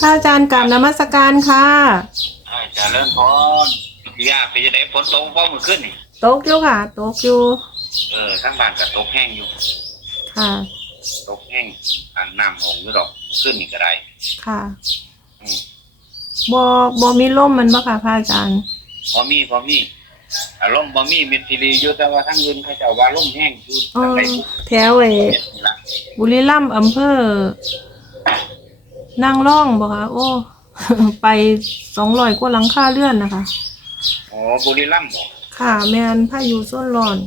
พระอาจารย์กราบนมัสการค่ะอาจารย์เริ่มพรยาไปจะได้ฝนตกบ่มือขึ้นนี่ตกอยู่ค่ะตกอยู่ เออทั้งบ้านก็ตกแห้งอยู่ ค่ะ ตกแห้งอ่างน้ำหงอยู่ดอกขึ้นนี่ก็ได้ค่ะอืมบอบมีล่มมันบ่ค่ะพระอาจารย์ พอมีพอมีอารมณ์บ่มีมิตรสิริอยู่แต่ว่าทั้งอื่นเขาเจ้าว่าลมแห้งอยู่อ๋อทางใดบุแถวไอ้นี่ล่ะบุรีรัมย์อำเภอ นั่งร่องบ่คะโอ้ ไปสองร้อยกว่าหลังคาเรือนนะคะ อ๋อบุรีรัมย์บ่ค่ะแม่นพายุส้นร้อน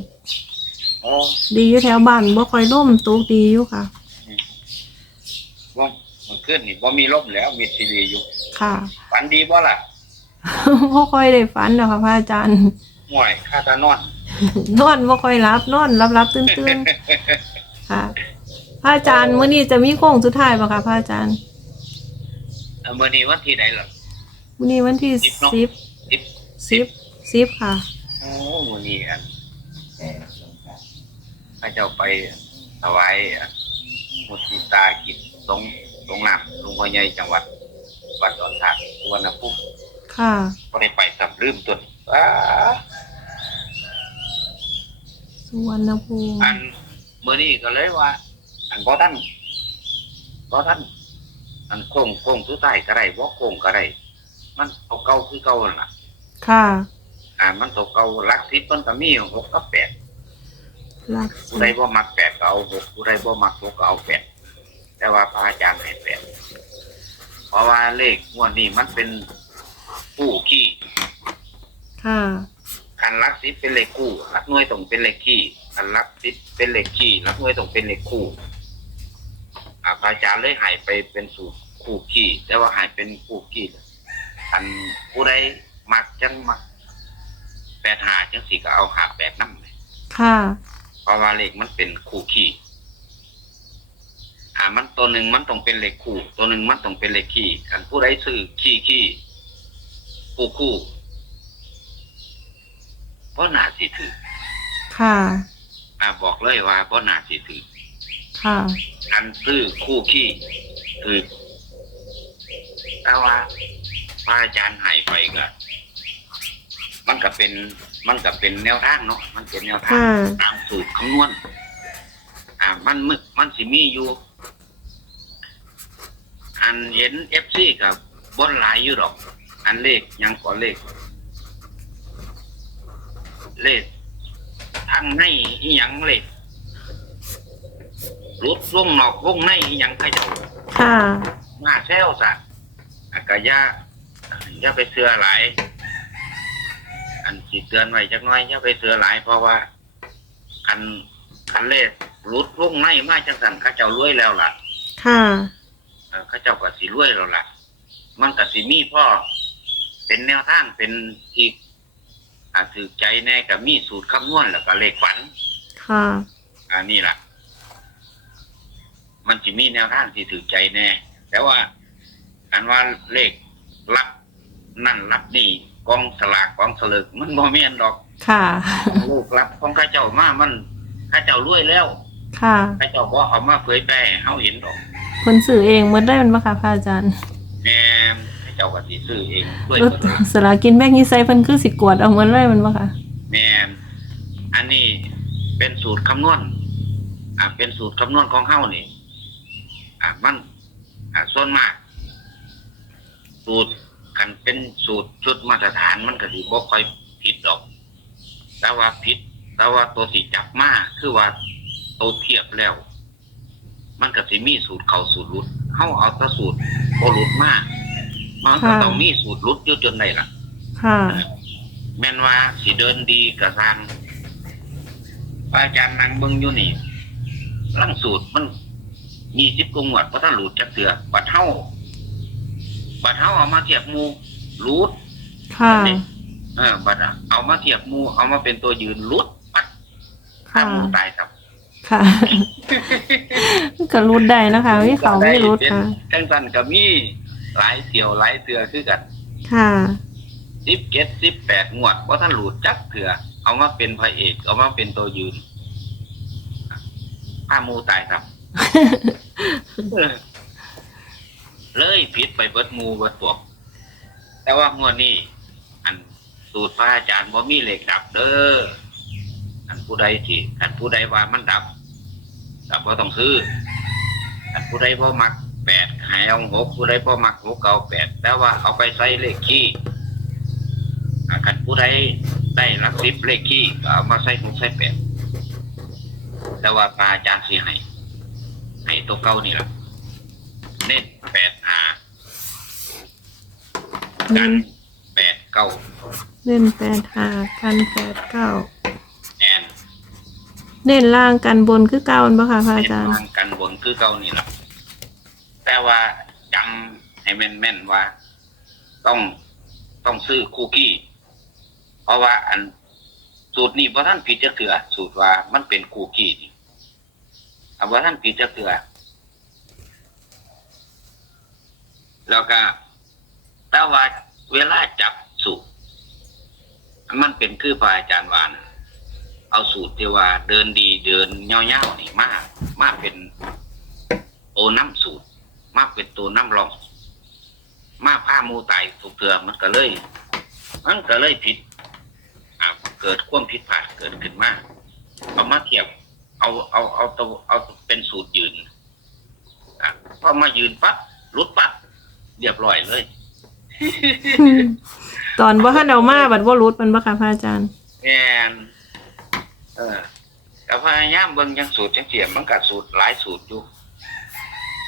อ๋อดีอยู่แถวบ้านบ่ค่อยล่มตกดีอยู่ค่ะ ว่ามันขึ้นนี่บ่มีลมแล้วมิตรสิริอยู่ค่ะฝันดีบ่ล่ะบ่ค่อยได้ฝันดอกค่ะพระอาจารย์ห่วยข้าตานอน นอนบ่ค่อยรับนอนรับรับตื่นตื่นๆค่ะพระอาจารย์มื้อนี้จะมีโค้งสุดท้ายป่ะคะพระอาจารย์ เออมื้อนี้วันที่ใดล่ะมื้อนี้วันที่สิบเนอะสิบสิบ สิบสิบค่ะ โอ้มื้อนี้อันพระเจ้าไปถวายอันมุทิตากิจสงฆ์สงฆ์น้ำหลวงพ่อใหญ่จังหวัดวัดดอนทากสุวรรณภูมิค่ะ ก็ได้ไปสับลืมต้นว้าสุวรรณภูมิอันมื้อนี้ก็เลยว่า อันบ่ทันบ่ทัน อันโค้งโค้งสุดท้ายก็ได้บ่โค้งก็ได้มันเอาเก่าคือเก่านั่นล่ะ ค่ะ อ่า มันตกเอาหลักสิบมันก็มีหกกับแปดหลักผู้ใดบ่มักแปดก็เอาหกผู้ใดบ่มักหกก็เอาแปดแต่ว่าพระอาจารย์ให้แปดเพราะว่าเลขงวดนี้มันเป็นคู่ขี้ค่ะคันหลักสิบเป็นเลขคู่หลักหน่วยต้องเป็นเลขขี้คันหลักสิบเป็นเลขขี้หลักหน่วยต้องเป็นเลขคู่ อ่าพระอาจารย์เลยใหายไปเป็นสูตรคู่ขี้แต่ว่าใหายเป็นคู่ขี้คันผู้ใดมักจังมักแปดหาจังสี่ก็เอาหาแปดนั่เลยค่ะเพราะว่าเลขมันเป็นคู่ขี้อ่ามันตัวหนึ่งมันต้องเป็นเลขคู่ ตัวหนึ่งมันต้องเป็นเลขขี้คันผู้ใดซื้อขี้ขี้คู่คู่เพราะน่าสิถือค่ะ อ่าบอกเลยว่าเพราะน่าสิถือ ค่ะอันซื้อคู่ขี้ถือแต่ว่าพระอาจารย์ใหายไปก็มันก็เป็น มันก็เป็นแนวทางเนาะมันเป็นแนวทางค่ะตามสูตรคำนวณอ่า มันมึกมันสิมีอยู่ อันเห็นเอฟซีกับบนหลายอยู่ดอก อันเลขหยังก่อเลข เลขทางในอีหยังเลข รุดวงนอกวงในอีหยังใครเจ้าค่ะ มาแซวซะอากะยาอย่าไปเสือหลายอันสิเตือนไว้จักหน้อยอย่าไปเสือหลายเพราะว่าคันคันเลขรุดวงในมาจังสันเข้าเจ้ารวยแล้วล่ะ ค่ะ เอ่อเข้าเจ้าก็สิรวยแล้วล่ะ มันก็สิมีพ่อ เป็นแนวทาง เป็นอีกอาถือใจแน่กับมีสูตรคำนวณแล้วก็เลขฝัน ค่ะ อันนี้ล่ะ มันจะมีแนวทางที่ถือใจแน่ แต่ว่าอันว่าเลขรับนั่นรับนี่กองสลากกองสลึกมันบ่แม่นดอก ค่ะ ลูกรับของข้าเจ้ามามันข้าเจ้ารวยแล้ว ค่ะข้าเจ้าบ่เอามาเผยแพร่ให้เฮาเห็นดอกคนสื่อเองหมดได้มันปะคะพระอาจารย์แม่นข้าเจ้าก็สิซื้อเองด้วยรถตัวเองสลากินแบ่งนี้ใส่เพิ่นคือสิกวดเอาหมดเลยมันปะคะแม่นอันนี้เป็นสูตรคำนวณอ่าเป็นสูตรคำนวณของเฮานี่ อ่ามันอ่าส่วนมาก สูตรคันเป็นสูตรชุดมาตรฐานมันก็สิบ่ค่อยผิดดอก แต่ว่าผิด แต่ว่าตัวสิจับมาคือว่าตัวเทียบแล้ว มันก็สิมีสูตรเข้าสูตรหลุดเฮาเอาแต่สูตรบ่หลุดมามันก็ต้องมีสูตรหลุดอยู่จนได้ล่ะ ค่ะ แม่นว่าสิเดินดีกับทางพระอาจารย์นั่งเบิ่งอยู่นี่ลังสูตรมัน มีสิบกงวดเพราะถ้าหลุดจักเถื่อบัดเฮาบัดเฮาเอามาเทียบหมูหลุดค่ะเออบัดอะเอามาเทียบหมูเอามาเป็นตัวยืนหลุดบัดค่ะถ้าหมูตายครับ ค่ะก็รุดได้นะคะไม่เขาไม่รุดเป็นค่ะจังสันก็มีหลายเที่ยวหลายเถื่อคือกัน ค่ะสิบเจ็ดสิบแปดงวดเพราะท่านหลุดจักเถื่อเอามาเป็นพระเอก เอามาเป็นตัวยืนถ้าหมูตายครับ เลยผิดไปเบิดหมูเบิดพวก แต่ว่างวดนี้ อันสูตรพระอาจารย์บ่มีเหล็กดับเด้ออันผู้ใดที่อันผู้ใดว่ามันดับ ดับบ่ต้องซื้อ อันผู้ใดบ่อมักแปดหายเอาหกผู้ใดบ่อมักหกก็เอาแปดแต่ว่าเอาไปใส่เลขขี้อันผู้ใดได้ลักสิบเลขขี้ก็เอามาใส่หกใส่แปดแต่ว่าพระอาจารย์สิให้ ให้ตัวเก่านี่ล่ะเน้นแปดหาเน้กันนแปดเก้าเน้นแปดหากันแปดเก้าแอนเน้นล่างกันบนคือเก้าอันบ่ค่ะพระอาจารย์ ทางกันบนคือเก่านี่แหละแต่ว่าจำให้แม่นๆว่า ต้องต้องซื้อคุกกี้ เพราะว่าอันสูตรนี้พระท่านผิดจะเถื่อสูตรว่ามันเป็นคุกกี้นี่ เอาว่าท่านผิดจะเถื่อแล้วก็แต่ว่าเวลาจับสูตรมันเป็นคือพระอาจารย์วาน เอาสูตรที่ว่าเดินดีเดินเงี้ยวๆนี่มากมากเป็นตัวน้ำสูตร มากเป็นตัวน้ำรอง มากผ้ามูไตายถูกเถื่อมันก็เลย มันก็เลยผิดเกิดความผิดพลาดเกิดขึ้นมากเอามาเทียบ เอาเอาเอาตัวเอาเป็นสูตรยืนอะพอมายืนปั๊บรุดปั๊บเรียบร้อยเลย ตอนว่าท่านเอามาบัดว่ารุดมันบ่ค่ะพระอาจารย์แอนเออกับพยายามเบิ่งจังสูตรจังเสียมมันกับสูตรหลายสูตรอยู่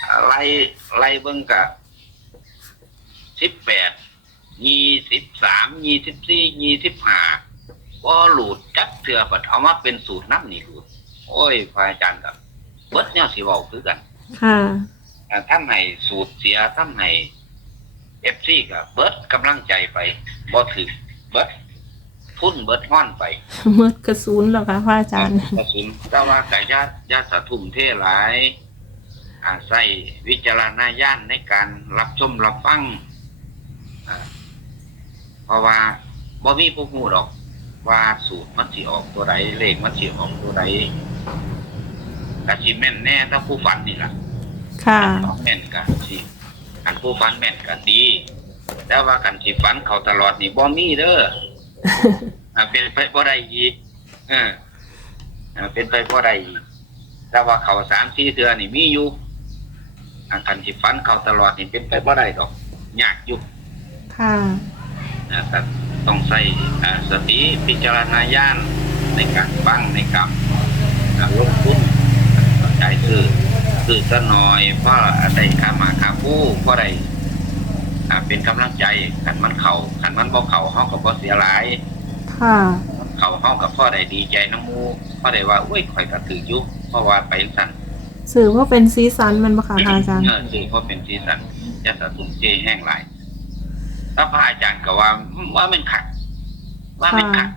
อ่าไล่ไล่เบิ่งกับสิบแปดยี่สิบสามยี่สิบสี่ยี่สิบห้าก็หลุดจักเถื่อบัดเอามาเป็นสูตรน้ำนี่หลุด โอ้ยพระอาจารย์กับเบิดเนี่ยสิเว้าคือกันค่ะอ่าทำให้สูตรเสียทำให้เอฟซีกับเบิดกำลังใจไปบ่ถึกเบิดทุนเบิดห้อนไปเมื่อกระสุนแล้วค่ะพระอาจารย์กระสุนแต่ว่าแต่ญาติญาติสะทุ่มเทหลายอ่าใส่วิจารณญาณในการรับชมรับฟังอ่าเพราะว่าบ่มีผู้ฮู้ดอก ว่าสูตรมันสิออกตัวใดเลขมันสิออกตัวใด กะสิแม่นแน่ถ้าผู้ฝันนี่ล่ะค่ะ แม่นกะสิอันผู้ฝันแม่นกะดีแต่ว่ากันสิฝันเขาตลอดนี่บ่มีเด้ออ่าเป็นไปบ่ได้อีกเอออ่าเป็นไปบ่ได้อีกแต่ว่าเขาสามสี่เทือนี่มีอยู่อาการที่ฟันเขาตลอดนี่เป็นไปบ่ได้ดอกยากอยู่ค่ะนะแต่ต้องใส่อ่าสติพิจารณญาณในการฟังในการ อ่าลงทุนใจซื้อซื้อซะหน่อยเพราะได้ค่ามาค่าผู้เพราะได้อ่าเป็นกำลังใจขันมันเขาขันมันบ่เขาเขาก็บ่เสียหลายค่ะเขาห้องกับพ่อได้ดีใจน้ำมูพ่อได้ว่าอุ้ยข่อยก็ถืออยุเพราะว่าไปสั่นสื่อว่าเป็นสีสันมันบ่ค่ะพระอาจารย์เออสื่อเพราะเป็นสีสันจะสะสมเจแห้งหลายถ้าพระอาจารย์ก็ว่าว่ามันขัดว่ามันขัด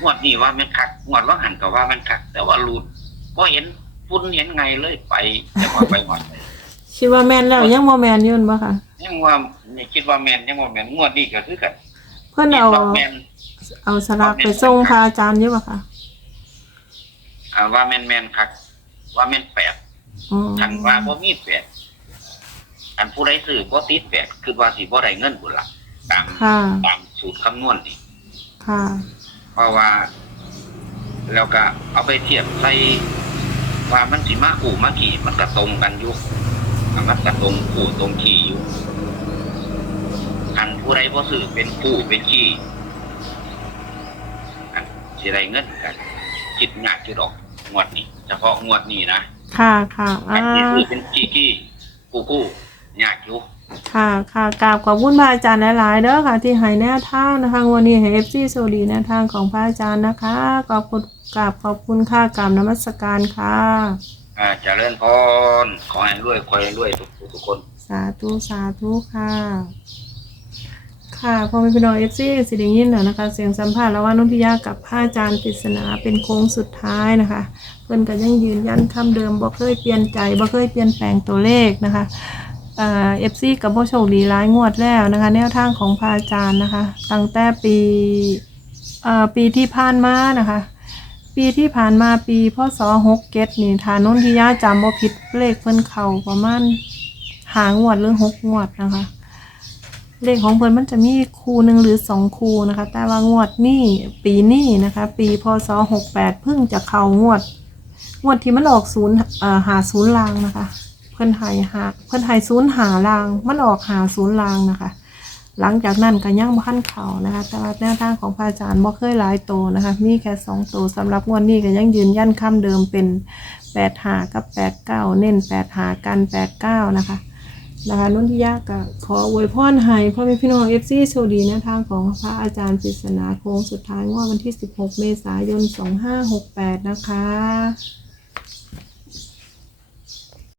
งวดนี้ว่ามันขัดงวดว่าหันก็ว่ามันขัดแต่ว่าหลุดก็เห็นฟุ้นเห็นไงเลยไปจะว่าไปหมดคิดว่าแมนแล้วยังบ่แมนอยืนบ่ค่ะ ยังว่านี่คิดว่าแมนยังว่าแมนงวดนี้ก็คือกันเพื่อนเอาคิดว่แมนเอาสลากไปส่งพระอาจารย์อยู่บ่ค่ะอ่าว่าแมนแมนคัก ว่าแมนแปดอ๋อคันว่าบ่มีแปดอันผู้ใดซื้อบ่ติดแปดคือว่าสิบ่ได้เงินบุญละตามค่ะตามสูตรคำนวณนี่ค่ะ เพราะว่าแล้วก็เอาไปเทียบใส่ว่ามันสิมาอู่มาขี่มันก็ตรงกันอยู่มันก็ตรงอู่ตรงขี่อยู่อันผู้ใดบ่ซื้อเป็นผู้เป็นขี่อันสิได้เงินกันคิดยากอยู่ดอกงวดนี้เฉพาะงวดนี้นะค่ะค่ะอัอ่านนี้คือเป็นกี้กี้กู้กู้ยากอยู่ ค่ะค่ะกราบขอบคุณพระอาจารย์หลายๆเด้อค่ะ ที่ให้แนวทางนะคะวันนี้ให้ FC โซดีแนวทางของพระอาจารย์นะคะขอบคุณกราบขอบคุณค่ะกราบนมัสการค่ะอ่าเจริญพรขอให้รวยคอยรวยทุกทุกคน สาธุสาธุค่ะ ค่ะพอมีพี่น้องเอฟซีสิไดิยินแล้วนะคะ เสียงสัมภาษณ์ระหว่างนนทิยากับพระอาจารย์ปริศนาเป็นโค้งสุดท้ายนะคะ เพิ่นก็ยังยืนยันคำเดิมบ่เคยเปลี่ยนใจบ่เคยเปลี่ยนแปลงตัวเลขนะคะ เอฟซีกับบ่โชคดีร้ายงวดแล้วนะคะ แนวทางของพระอาจารย์นะคะ ตั้งแต่ปีเอ่อปีที่ผ่านมานะคะ ปีที่ผ่านมาปีพศหกเกตนี่ฐานนนทิยาจำบ่ผิดเลขเพิ่นเข่าประมาณหางวดหรือหกงวดนะคะ เลขของเพิ่นมันจะมีคูหนึ่งหรือสองคูนะคะ แต่ว่างวดนี่ปีนี้นะคะ ปีพศหกแปดเพิ่งจะเข้างวด งวดที่มันออกศูนย์เอ่อหาศูนย์ลางนะคะ เพิ่นหายหาเพิ่นหายศูนย์หาลาง มันออกหาศูนย์ลางนะคะ หลังจากนั้นก็ยังบ่ทันเข้านะคะ แต่ว่าแนวทางของพระอาจารย์บ่เคยหลายโตนะคะ มีแค่สองโตสำหรับงวดนี้ก็ยังยืนยันคำเดิมเป็นแปดหากับแปดเก้าเน้นแปดหากันแปดเก้านะคะนะคะนุ่นที่ยากก็ขออวยพรให้พ่อแม่พี่น้องเอฟซีโชคดีแนวทางของพระอาจารย์ปริศนาโค้งสุดท้ายงวดวันที่ 16 เมษายน 2568 นะคะ